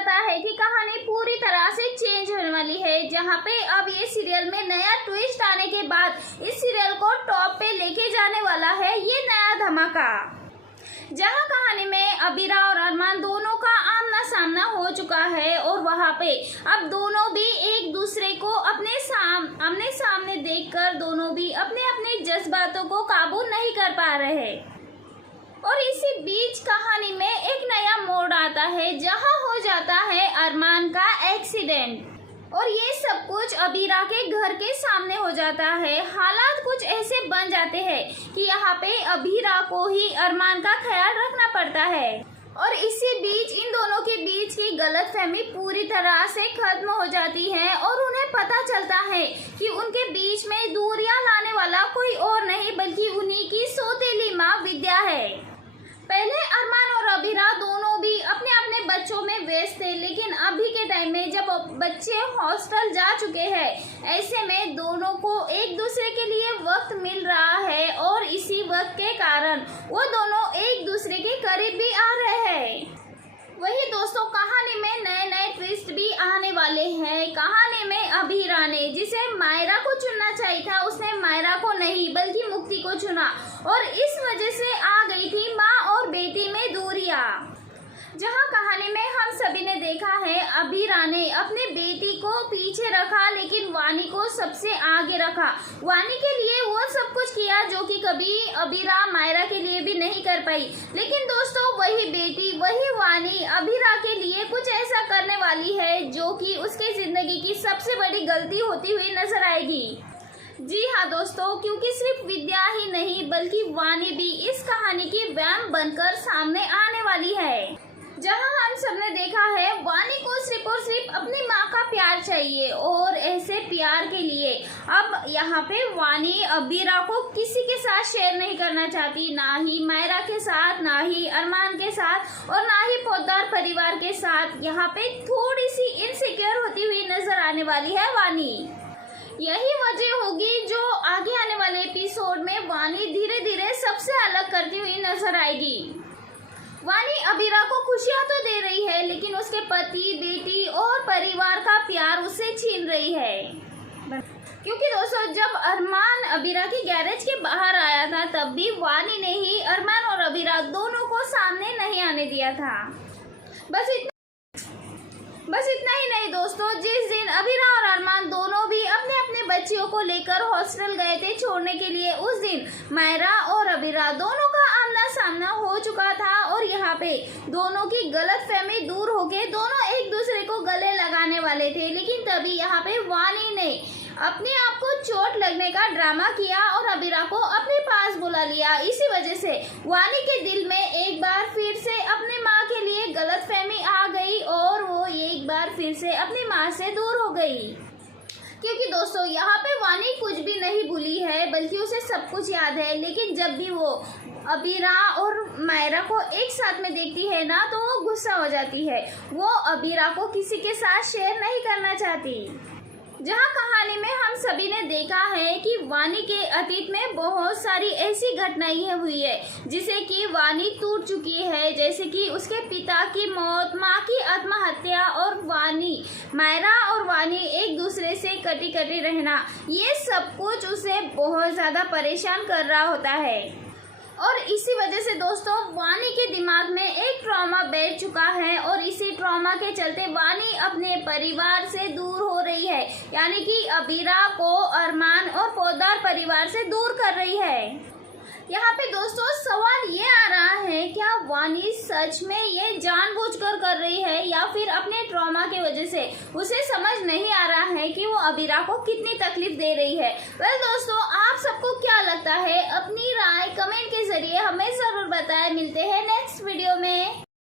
जाता है कि कहानी पूरी तरह से चेंज होने वाली है, जहां पे अब ये सीरियल में नया ट्विस्ट आने के बाद इस सीरियल को टॉप पे लेके जाने वाला है ये नया धमाका। जहां कहानी में अबीरा और अरमान दोनों का आमना सामना हो चुका है और वहां पे अब दोनों भी एक दूसरे को आमने सामने देखकर दोनों भी अपने अपने जज्बातों को काबू नहीं कर पा रहे। और इसी बीच कहानी में एक नया मोड़ आता है जहां हो जाता है अरमान का एक्सीडेंट और ये सब कुछ अबीरा के घर के सामने हो जाता है। हालात कुछ ऐसे बन जाते हैं कि यहाँ पे अबीरा को ही अरमान का ख्याल रखना पड़ता है और इसी बीच इन दोनों के बीच की गलतफहमी पूरी तरह से खत्म हो जाती है और उन्हें पता चलता है कि उनके बीच में दूरियां लाने वाला कोई और नहीं बल्कि उन्हीं की सौतेली माँ विद्या है। पहले अरमान और अबीरा दोनों भी अपने अपने बच्चों में व्यस्त थे, लेकिन अभी के टाइम में जब बच्चे हॉस्टल जा चुके हैं, ऐसे में दोनों को एक दूसरे के लिए वक्त मिल रहा है और इसी वक्त के कारण वो दोनों एक दूसरे के करीब भी आ रहे हैं। वही दोस्तों कहानी में नए नए ट्विस्ट भी आने वाले हैं। कहानी में अबीरा ने जिसे मायरा को चुनना चाहिए था, उसने मायरा को नहीं बल्कि मुक्ति को चुना और इस वजह से आ गई थी माँ और बेटी में दूरियां। जहां कहानी में हम सभी ने देखा है अबीरा ने अपने बेटी को पीछे रखा लेकिन वानी को सबसे आगे रखा। वानी के लिए वो सब कुछ किया जो कि कभी अबीरा मायरा के लिए भी नहीं कर पाई। लेकिन दोस्तों वही बेटी वही वानी अबीरा के लिए कुछ ऐसा करने वाली है जो कि उसके जिंदगी की सबसे बड़ी गलती होती हुई नजर आएगी। जी हाँ दोस्तों, क्योंकि सिर्फ विद्या ही नहीं बल्कि वानी भी इस कहानी की वैम बनकर सामने आने वाली है। जहां हम सबने देखा है वानी को सिर्फ और सिर्फ अपनी माँ का प्यार चाहिए और ऐसे प्यार के लिए अब यहाँ पे वानी अबीरा को किसी के साथ शेयर नहीं करना चाहती, ना ही मायरा के साथ, ना ही अरमान के साथ और ना ही पोद्दार परिवार के साथ। यहाँ पे थोड़ी सी इनसिक्योर होती हुई नजर आने वाली है वानी। यही वजह होगी जो आगे आने वाले एपिसोड में वानी धीरे धीरे सबसे अलग करती हुई नजर आएगी। वानी अबीरा को खुशियां तो दे रही है लेकिन उसके पति, बेटी और परिवार का प्यार उससे छीन रही है। क्योंकि दोस्तों जब अरमान अबीरा की गैरेज के बाहर आया था तब भी वानी ने ही अरमान और अबीरा दोनों को सामने नहीं आने दिया था। बस इतना ही नहीं दोस्तों, जिस दिन अबीरा और अरमान दोनों भी अपने अपने बच्चियों को लेकर हॉस्टल गए थे छोड़ने के लिए, उस दिन मायरा और अबीरा दोनों का आमना सामना हो चुका था और यहाँ पे दोनों की गलतफहमी दूर होके दोनों एक दूसरे को गले लगाने वाले थे। लेकिन तभी यहाँ पे वानी ने अपने आप को चोट लगने का ड्रामा किया और अबीरा को अपने पास बुला लिया। इसी वजह से वानी के दिल में एक बार फिर से अपने माँ के लिए गलतफहमी आ गई और वो एक बार फिर से अपनी माँ से दूर हो गई। क्योंकि दोस्तों यहाँ पे वानी कुछ भी नहीं भूली है बल्कि उसे सब कुछ याद है, लेकिन जब भी वो अबीरा और मायरा को एक साथ में देखती है ना तो वो गुस्सा हो जाती है। वो अबीरा को किसी के साथ शेयर नहीं करना चाहती। जहां कहानी में हम सभी ने देखा है कि वानी के अतीत में बहुत सारी ऐसी घटनाएं हुई है जिसे कि वानी टूट चुकी है, जैसे कि उसके पिता की मौत, माँ की आत्महत्या और वानी, मायरा और वानी एक दूसरे से कटी कटी रहना, ये सब कुछ उसे बहुत ज़्यादा परेशान कर रहा होता है। और इसी वजह से दोस्तों वानी के दिमाग में एक ट्रॉमा बैठ चुका है और इसी ट्रॉमा के चलते वानी अपने परिवार से दूर हो रही है, यानी कि अबीरा को अरमान और पोद्दार परिवार से दूर कर रही है। यहाँ पे दोस्तों सवाल ये आ रहा है, क्या वानी सच में ये जानबूझकर कर रही है या फिर अपने ट्रॉमा की वजह से उसे समझ नहीं आ रहा है कि वो अबीरा को कितनी तकलीफ दे रही है। वेल दोस्तों, आप सबको क्या लगता है? अपनी राय कमेंट के जरिए हमें जरूर बताएं। मिलते हैं नेक्स्ट वीडियो में।